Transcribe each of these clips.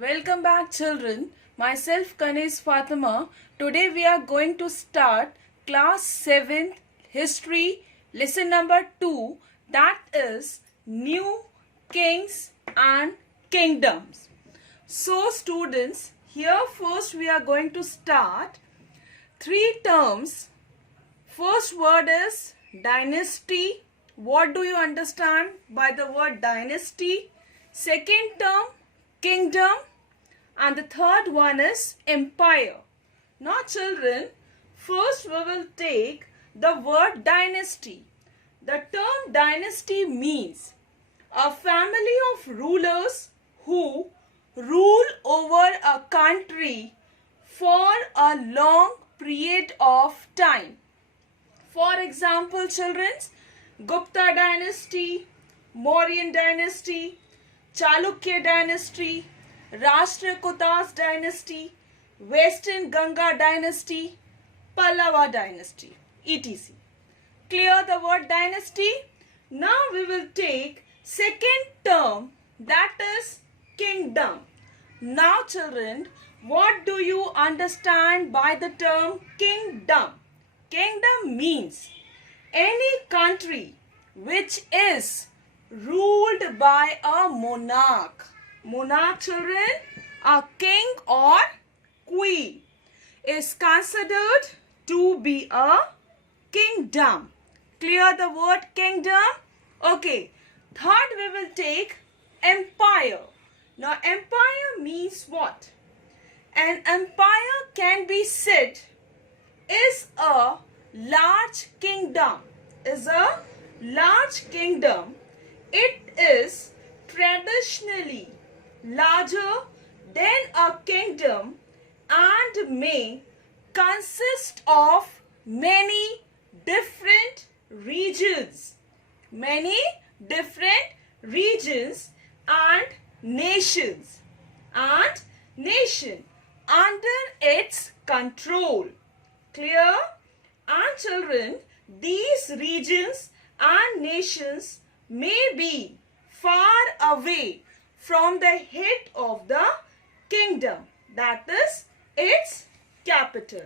Welcome back, children. Myself Kanis Fatima. Today we are going to start class 7th history lesson number 2, that is new kings and kingdoms. So students, here first we are going to start three terms. First word is dynasty. What do you understand by the word dynasty? Second term, kingdom, and the third one is empire. Now children, first we will take the word dynasty. The term dynasty means a family of rulers who rule over a country for a long period of time. For example, children, Gupta dynasty, Mauryan dynasty, Chalukya dynasty, Rashtrakutas dynasty, Western Ganga dynasty, Pallava dynasty, etc. Clear the word dynasty? Now we will take second term, that is kingdom. Now children, what do you understand by the term kingdom? Kingdom means any country which is ruled by a monarch. Monarch, children, a king or queen is considered to be a kingdom. Clear the word kingdom? Okay. Third, we will take empire. Now, empire means what? An empire can be said is a large kingdom. Is a large kingdom. It is traditionally larger than a kingdom and may consist of many different regions. Many different regions and nations. And nation under its control. Clear? And children, these regions and nations may be far away from the head of the kingdom, that is its capital.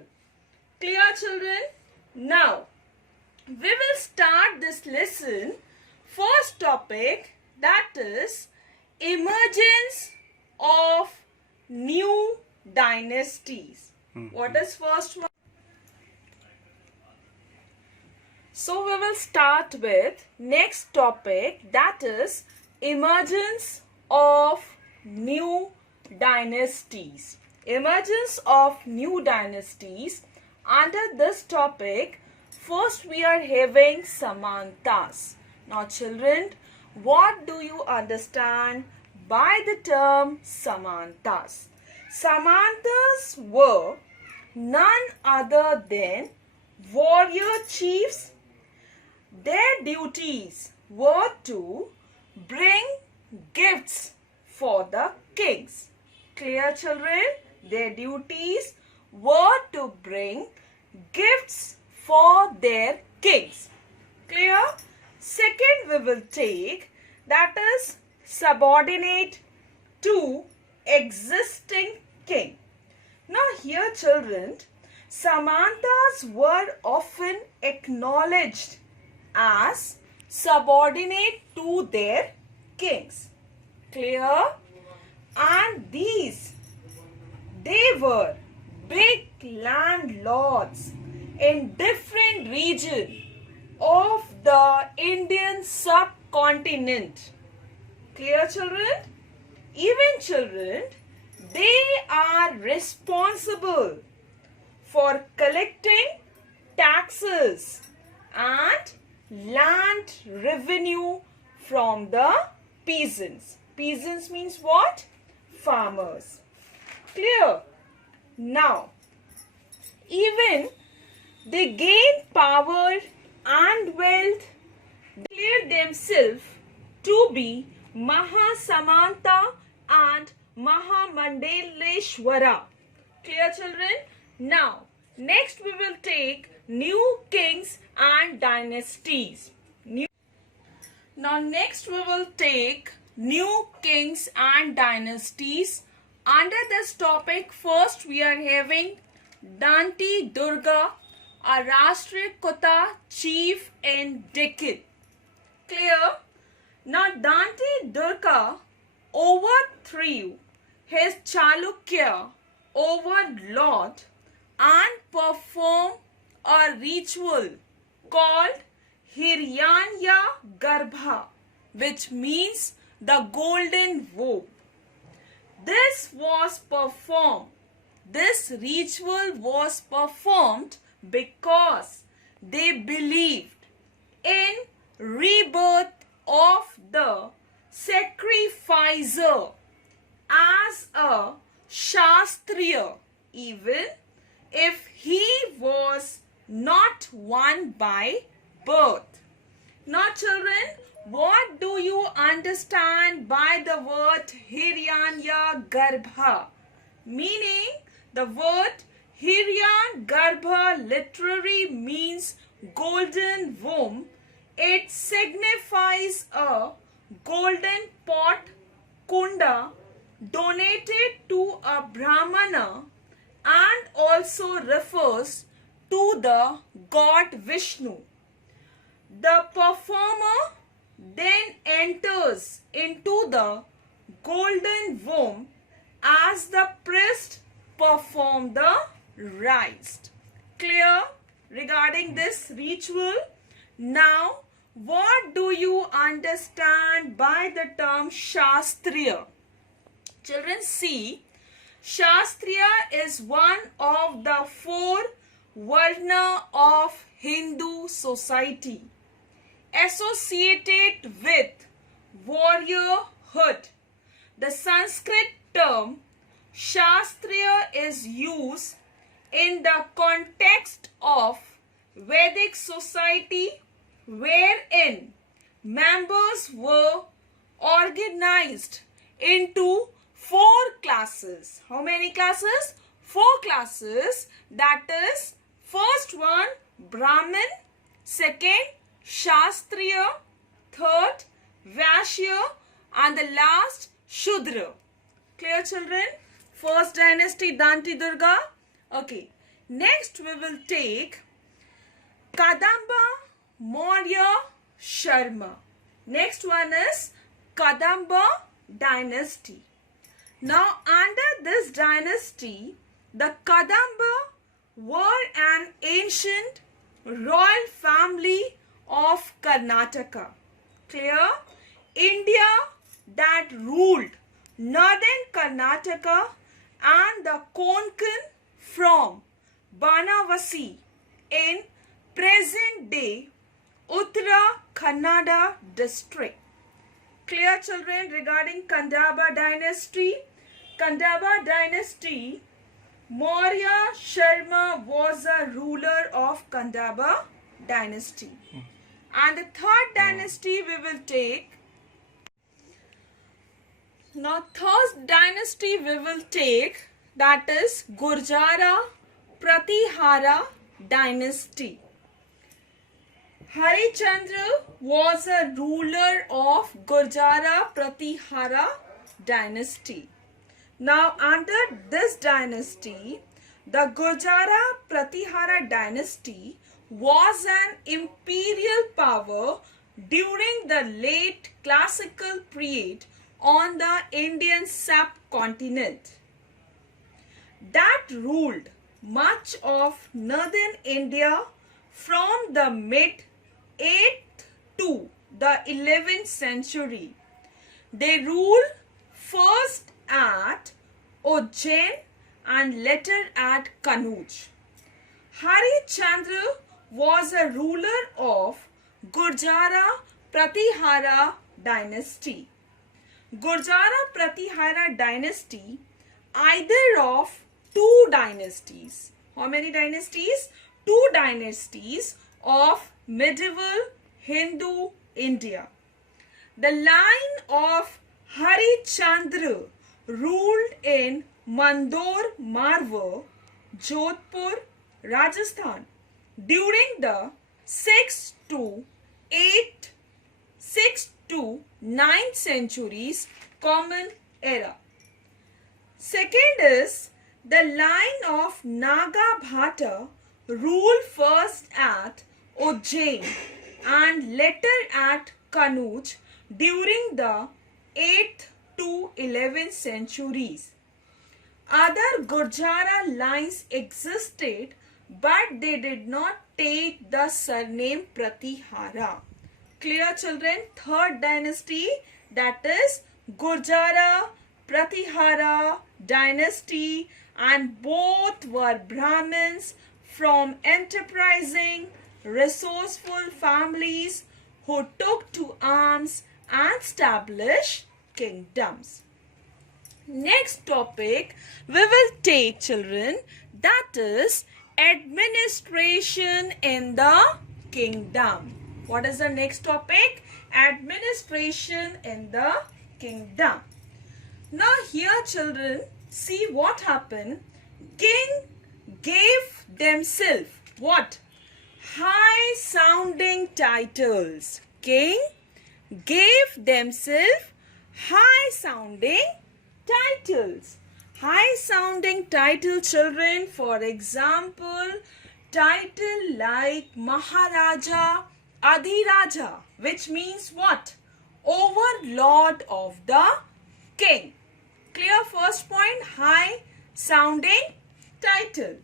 Clear, children? Now, we will start this lesson. First topic, that is emergence of new dynasties. What is first one? So we will start with next topic, that is emergence of new dynasties. Emergence of new dynasties. Under this topic, first we are having Samantas. Now children, what do you understand by the term Samantas? Samantas were none other than warrior chiefs. Their duties were to bring gifts for the kings. Clear, children? Their duties were to bring gifts for their kings. Clear? Second we will take, that is subordinate to existing king. Now here children, Samantas were often acknowledged as subordinate to their kings. Clear? And they were big landlords in different regions of the Indian subcontinent. Clear, children? Even children, they are responsible for collecting taxes and land revenue from the peasants. Peasants means what? Farmers. Clear? Now, even they gain power and wealth, declare themselves to be Mahasamanta and Mahamandeleshwara. Clear, children? Now, next we will take new kings and dynasties. Now next we will take new kings and dynasties Under this topic, first we are having Danti Durga, a Rashtrakuta chief in Deccan. Clear? Now Danti Durga overthrew his Chalukya overlord and performed a ritual called Hiryanya Garbha, which means the golden womb. This ritual was performed because they believed in rebirth of the sacrificer as a Shastriya, even if he was not one by birth. Now children, what do you understand by the word Hiryanya Garbha? Meaning, the word Hiryan Garbha literally means golden womb. It signifies a golden pot kunda donated to a Brahmana and also refers to the god Vishnu. The performer then enters into the golden womb as the priest perform the rites. Clear regarding this ritual? Now, what do you understand by the term Shastriya? Children, see, Shastriya is one of the four Varna of Hindu society associated with warriorhood. The Sanskrit term Shastriya is used in the context of Vedic society wherein members were organized into four classes. How many classes? Four classes. That is, first one Brahmin, second Shastriya, third Vaishya, and the last Shudra. Clear children? First dynasty Danti Durga. Okay. Next we will take Kadamba Maurya Sharma. Next one is Kadamba dynasty. Now under this dynasty, the Kadamba were an ancient royal family of Karnataka. Clear? India that ruled northern Karnataka and the Konkan from Banavasi in present day Uttara Kannada district. Clear children regarding Kadamba dynasty? Kadamba dynasty, Maurya Sharma was a ruler of Kadamba dynasty. And the third dynasty we will take. Now third dynasty we will take, that is Gurjara Pratihara dynasty. Harichandra was a ruler of Gurjara Pratihara dynasty. Now under this dynasty, the Gurjara Pratihara dynasty was an imperial power during the late classical period on the Indian subcontinent that ruled much of northern India from the mid 8th to the 11th century. They ruled first at Ujjain and later at Kanuj. Harichandra was a ruler of Gurjara Pratihara dynasty. Gurjara Pratihara dynasty, either of two dynasties. How many dynasties? Two dynasties of medieval Hindu India. The line of Harichandra ruled in Mandor Marwar, Jodhpur, Rajasthan during the 6th to 9th centuries Common Era. Second is the line of Nagabhata ruled first at Ujjain and later at Kanuj during the 8th to 11th centuries. Other Gurjara lines existed, but they did not take the surname Pratihara. Clear, children? Third dynasty, that is Gurjara Pratihara dynasty, and both were Brahmins from enterprising, resourceful families who took to arms and established kingdoms. Next topic we will take, children, that is administration in the kingdom. What is the next topic? Administration in the kingdom. Now here, children, see what happened. King gave themselves what? High sounding titles. King gave themselves high sounding titles. High sounding title, children, for example, title like Maharaja Adhiraja, which means what? Overlord of the king. Clear? First point, high sounding title.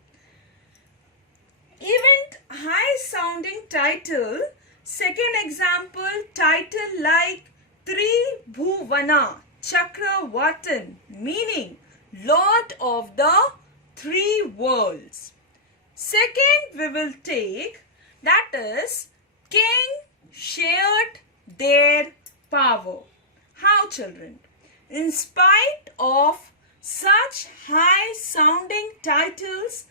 Even high sounding title, second example, title like Tribhuvana Chakravartin, meaning Lord of the three worlds. Second we will take, that is king shared their power. How, children? In spite of such high sounding titles,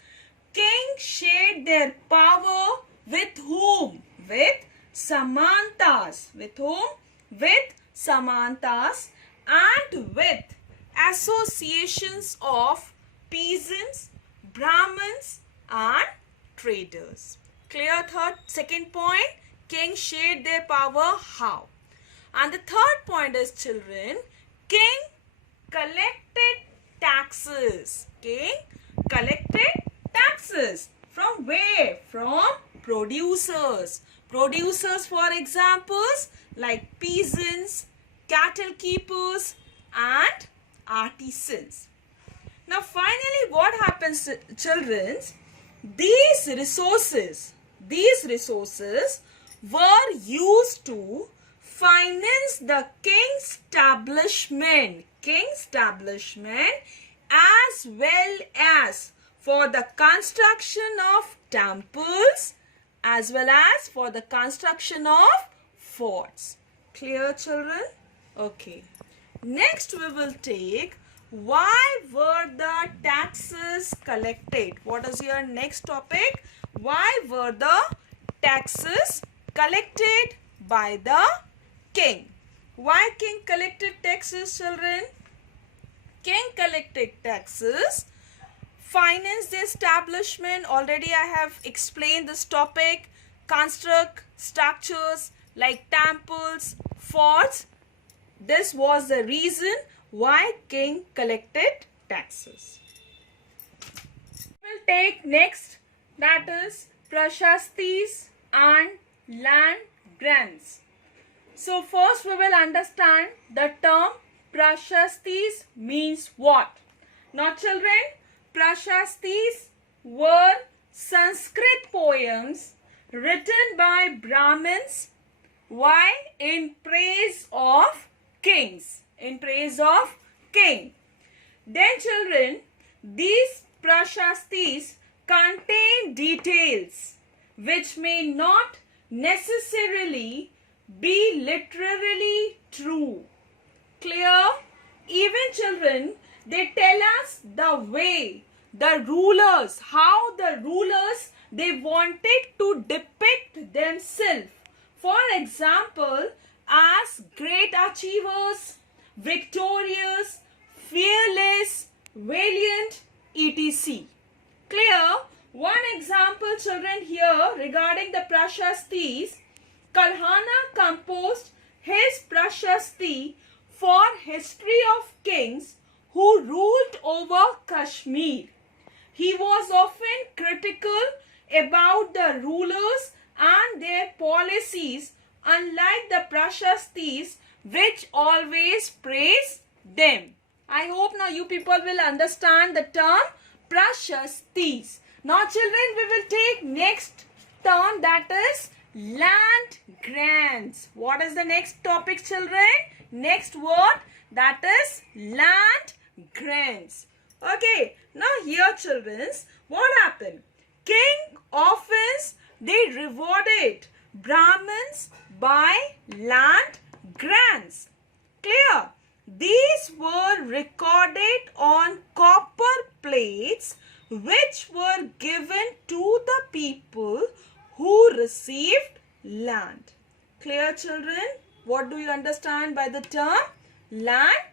king shared their power with whom? With Samantas. With whom? With Samantas, and with associations of peasants, Brahmins and traders. Clear? Second point, king shared their power. How? And the third point is, children, king collected taxes. King collected taxes. From where? From producers. Producers, for examples like peasants, cattle keepers and artisans. Now finally what happens, children? These resources were used to finance the king's establishment as well as for the construction of temples as well as for the construction of forts. Clear, children? Okay. Next we will take, why were the taxes collected? What is your next topic? Why were the taxes collected by the king? Why king collected taxes, children? King collected taxes, finance the establishment. Already I have explained this topic. Construct structures like temples, forts. This was the reason why king collected taxes. We'll take next, that is prashastis and land grants. So first we will understand the term prashastis means what. Now children, prashastis were Sanskrit poems written by Brahmins. Why? In praise of kings. In praise of king. Then children, these prashastis contain details which may not necessarily be literally true. Clear? Even children, they tell us the way the rulers, how the rulers, they wanted to depict themselves. For example, as great achievers, victorious, fearless, valiant, etc. Clear? One example, children, here regarding the prashastis. Kalhana composed his prashasti for history of kings who ruled over Kashmir. He was often critical about the rulers and their policies, unlike the Prashastis, which always praised them. I hope now you people will understand the term Prashastis. Now children, we will take next term, that is land grants. What is the next topic children? Next word, that is land grants. Okay, now here children, what happened? King often they rewarded Brahmins by land grants. Clear? These were recorded on copper plates which were given to the people who received land. Clear children? What do you understand by the term land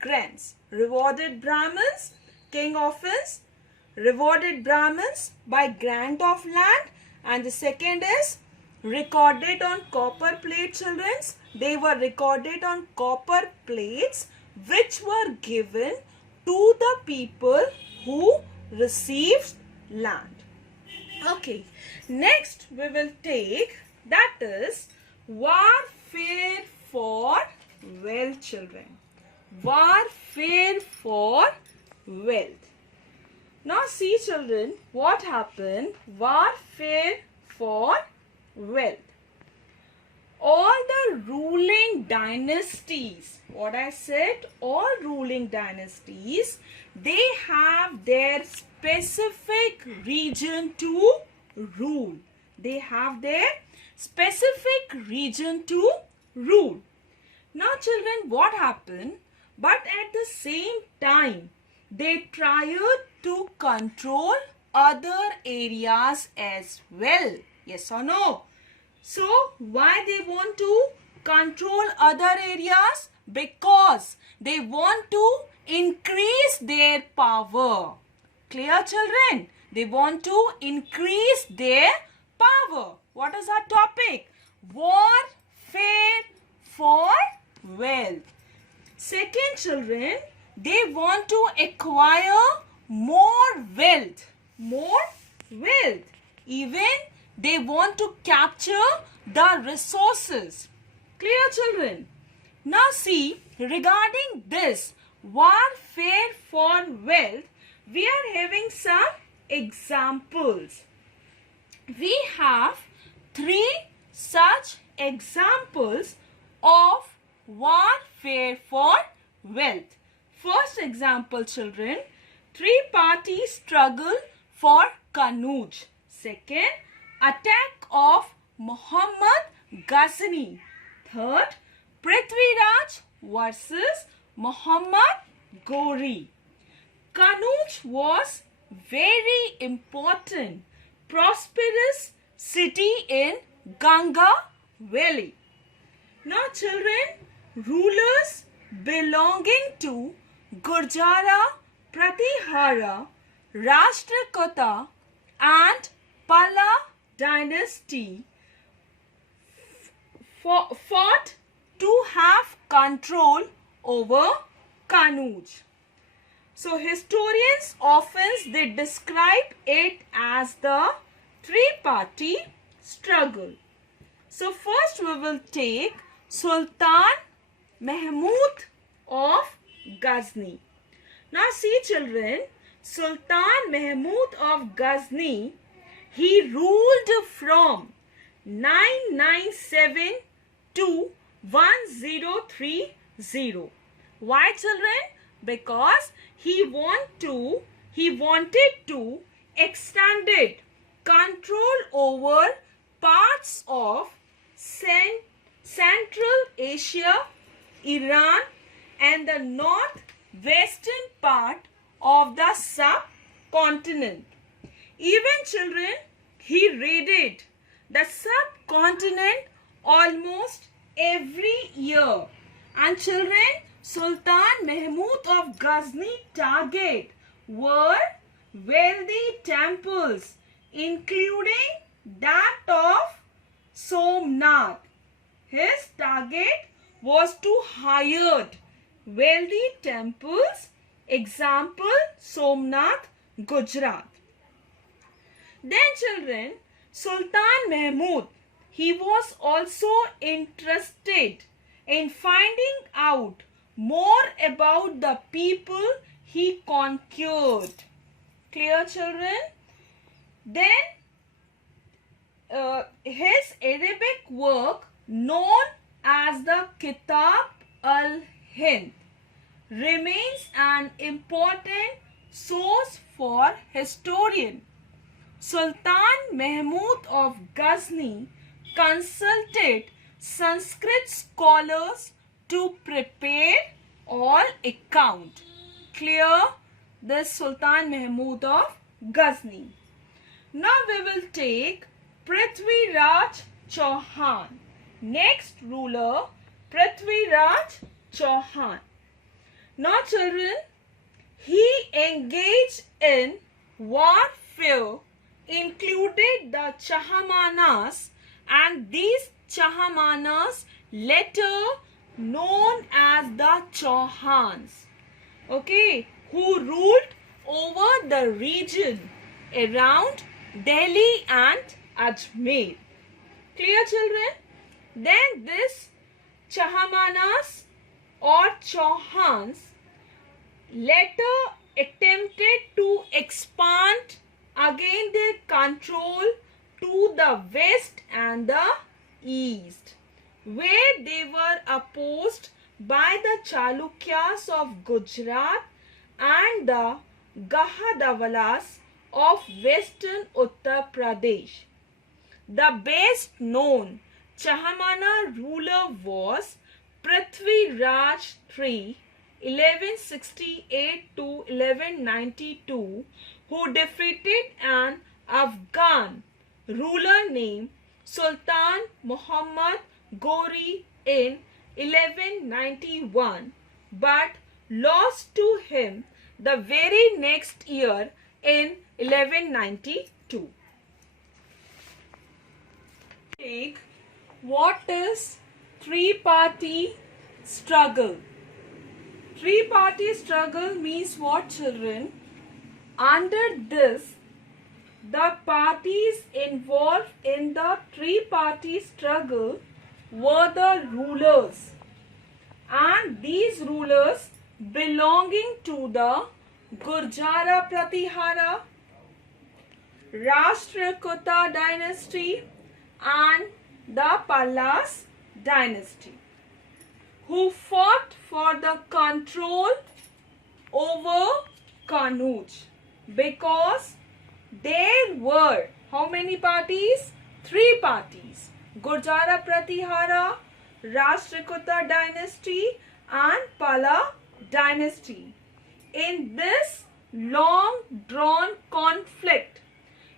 grants? Rewarded Brahmins, king often rewarded Brahmins by grant of land, and the second is recorded on copper plate children. They were recorded on copper plates which were given to the people who received land. Okay, next we will take, that is warfare for wealth children. Warfare for wealth. Now see children, what happened? Warfare for wealth. All the ruling dynasties, what I said, all ruling dynasties, they have their specific region to rule. They have their specific region to rule. Now children, what happened? But at the same time, they tried to control other areas as well. Yes or no? So, why they want to control other areas? Because they want to increase their power. Clear children? They want to increase their power. What is our topic? Warfare for wealth. Second children, they want to acquire more wealth. More wealth. Even they want to capture the resources. Clear children? Now see, regarding this warfare for wealth, we are having some examples. We have 3 such examples of warfare for wealth. First example children, 3-party struggle for Kannauj. Second, attack of Muhammad Ghazni. Third, Prithviraj versus Muhammad Ghori. Kannauj was very important, prosperous city in Ganga Valley. Now children, rulers belonging to Gurjara, Pratihara, Rashtrakuta and Pala dynasty fought to have control over Kannauj. So historians often they describe it as the 3-party struggle. So first we will take Sultan Mahmud of Ghazni. Now see children, Sultan Mahmud of Ghazni, he ruled from 997 to 1030. Why children? Because he wanted to extend control over parts of Central Asia, Iran and the northwestern part of the subcontinent. Even children, he raided the subcontinent almost every year. And children, Sultan Mahmud of Ghazni target were wealthy temples, including that of Somnath. His target was to hire wealthy temples, Example, Somnath, Gujarat. Then children, Sultan Mahmud, he was also interested in finding out more about the people he conquered. Clear children? Then his Arabic work known as the Kitab al-Hind remains an important source for historians. Sultan Mahmud of Ghazni consulted Sanskrit scholars to prepare all account. Clear? This Sultan Mahmud of Ghazni. Now we will take Prithvi Raj Chauhan. Next ruler, Prithvi Raj Chauhan. Now children, he engaged in warfare, included the Chahamanas, and these Chahamanas later known as the Chauhans, okay, who ruled over the region around Delhi and Ajmer. Clear children? Then this Chahamanas or Chauhans later attempted to expand again their control to the west and the east, where they were opposed by the Chalukyas of Gujarat and the Gahadawalas of western Uttar Pradesh. The best known Chahamana ruler was Prithvi Raj III, 1168 to 1192, who defeated an Afghan ruler named Sultan Muhammad Ghori in 1191, but lost to him the very next year in 1192. Take what is three-party struggle? Three-party struggle means what, children? Under this, the parties involved in the three-party struggle were the rulers, and these rulers belonging to the Gurjara Pratihara, Rashtrakuta dynasty and the Pallas dynasty, who fought for the control over Kannauj, because there were how many parties? Three parties: Gurjara Pratihara, Rashtrakuta dynasty and Palla dynasty. In this long drawn conflict,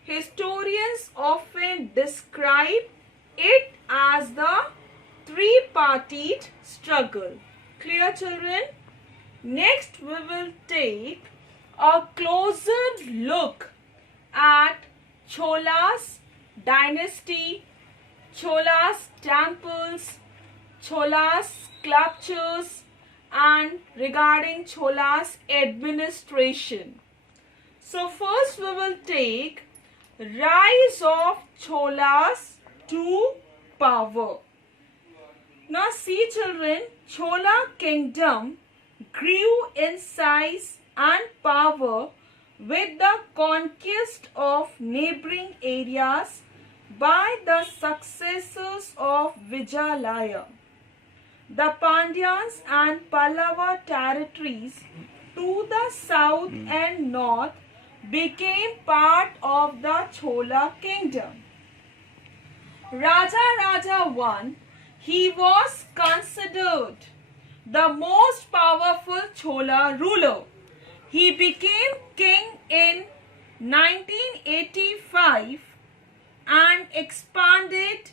historians often describe it as the three-partied struggle. Clear children? Next we will take a closer look at Cholas dynasty, Cholas temples, Cholas sculptures, and regarding Cholas administration. So first we will take rise of Cholas to power. Now see children, Chola kingdom grew in size and power with the conquest of neighboring areas by the successors of Vijayalaya. The Pandyas and Pallava territories to the south and north became part of the Chola kingdom. Raja I, he was considered the most powerful Chola ruler. He became king in 1985 and expanded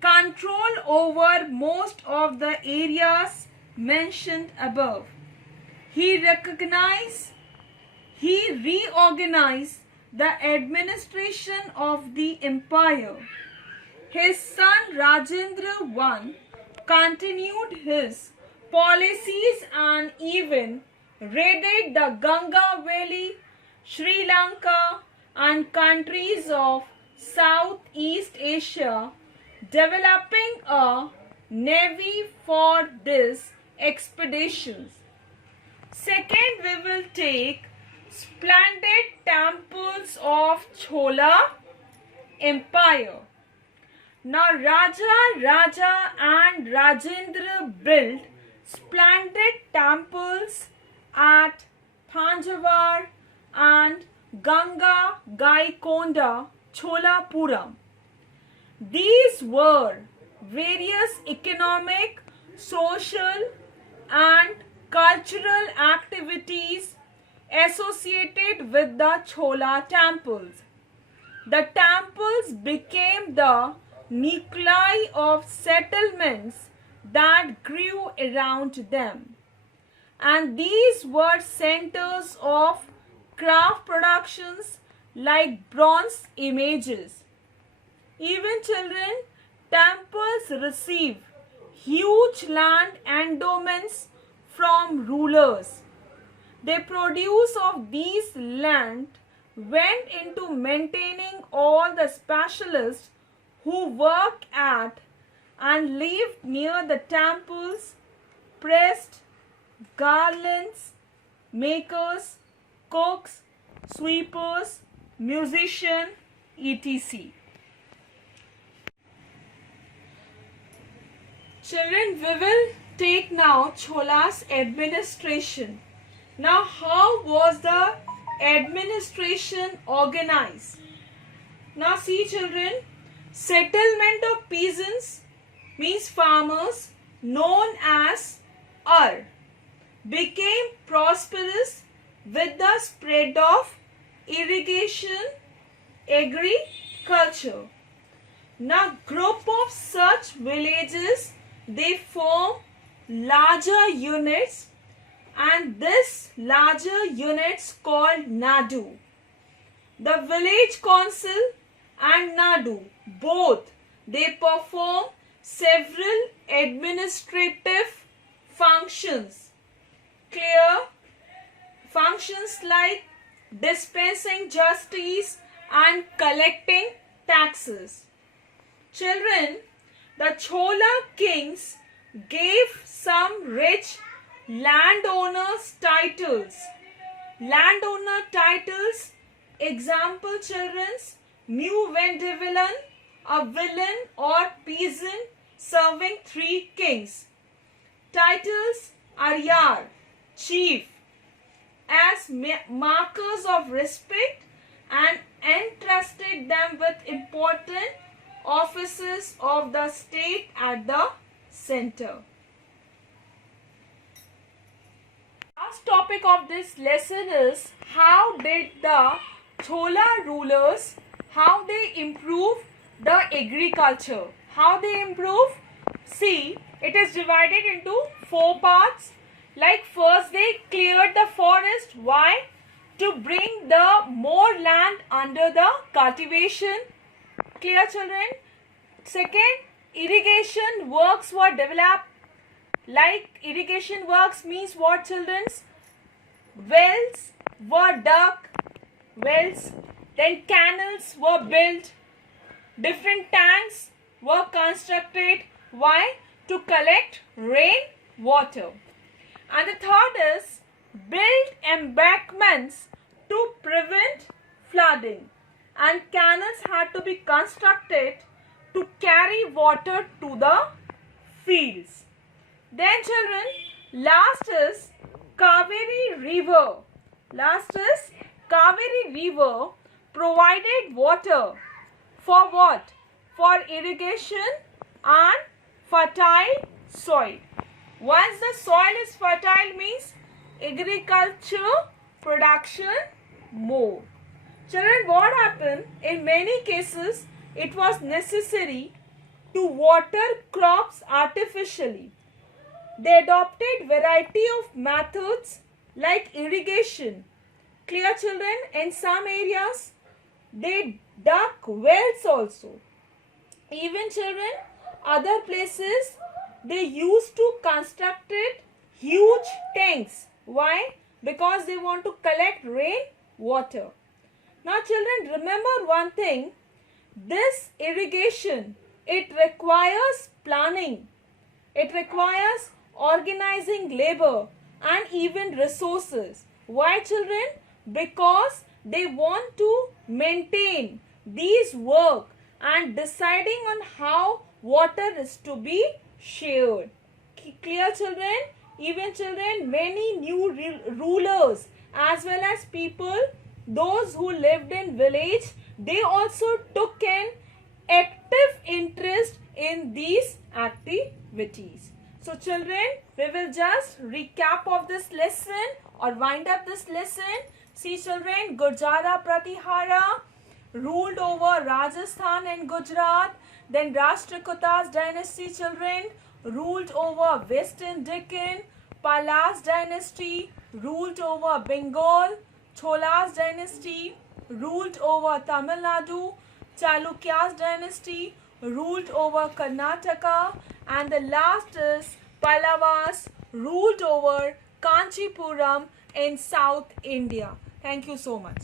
control over most of the areas mentioned above. He reorganized the administration of the empire. His son Rajendra I continued his policies and even raided the Ganga Valley, Sri Lanka, and countries of Southeast Asia, developing a navy for these expeditions. Second, we will take splendid temples of Chola Empire. Now Raja and Rajendra built splendid temples at Thanjavur and Ganga Gaikonda Cholapuram. These were various economic, social and cultural activities associated with the Chola temples. The temples became the nuclei of settlements that grew around them. And these were centers of craft productions like bronze images. Even children, temples receive huge land endowments from rulers. The produce of these land went into maintaining all the specialists who worked at and lived near the temples, priests, garlands, makers, cooks, sweepers, musicians, etc. Children, we will take now Chola's administration. Now, how was the administration organized? Now, see children, settlement of peasants means farmers, known as Ar, became prosperous with the spread of irrigation, agriculture. Now, group of such villages, they form larger units, and this larger units called Nadu. The village council and Nadu, both, they perform several administrative functions. Clear? Functions like dispensing justice and collecting taxes. Children, the Chola kings gave some rich landowners titles. Landowner titles, example children's, new Vendevillain, a villain or peasant serving 3 kings. Titles Aryar, chief, as markers of respect, and entrusted them with important offices of the state at the center. Last topic of this lesson is how did the Chola rulers, how they improve the agriculture. How they improve? See, it is divided into 4 parts. Like first they cleared the forest. Why? To bring the more land under the cultivation. Clear children? Second, irrigation works were developed. Like irrigation works means what children's? Wells were dug. Wells. Then canals were built. Different tanks were constructed. Why? To collect rain water. And the third is build embankments to prevent flooding. And canals had to be constructed to carry water to the fields. Then children, last is Kaveri River. Last is Kaveri River provided water for what? For irrigation and fertile soil. Once the soil is fertile means agriculture production more. Children, what happened? In many cases, it was necessary to water crops artificially. They adopted variety of methods like irrigation. Clear children? In some areas, they dug wells also. Even children, other places, they used to construct huge tanks. Why? because they want to collect rain water. Now children, remember one thing, this irrigation, it requires planning, it requires organizing labor and even resources. Why children? Because they want to maintain these work and deciding on how water is to be shared. Clear children? Even children, many new rulers as well as people, those who lived in village, they also took an active interest in these activities. So children, we will just recap of this lesson or wind up this lesson. See children, Gurjara Pratihara ruled over Rajasthan and Gujarat. Then Rashtrakutas dynasty children ruled over Western Deccan. Palas dynasty ruled over Bengal. Cholas dynasty ruled over Tamil Nadu. Chalukyas dynasty ruled over Karnataka. And the last is Pallavas ruled over Kanchipuram in South India. Thank you so much.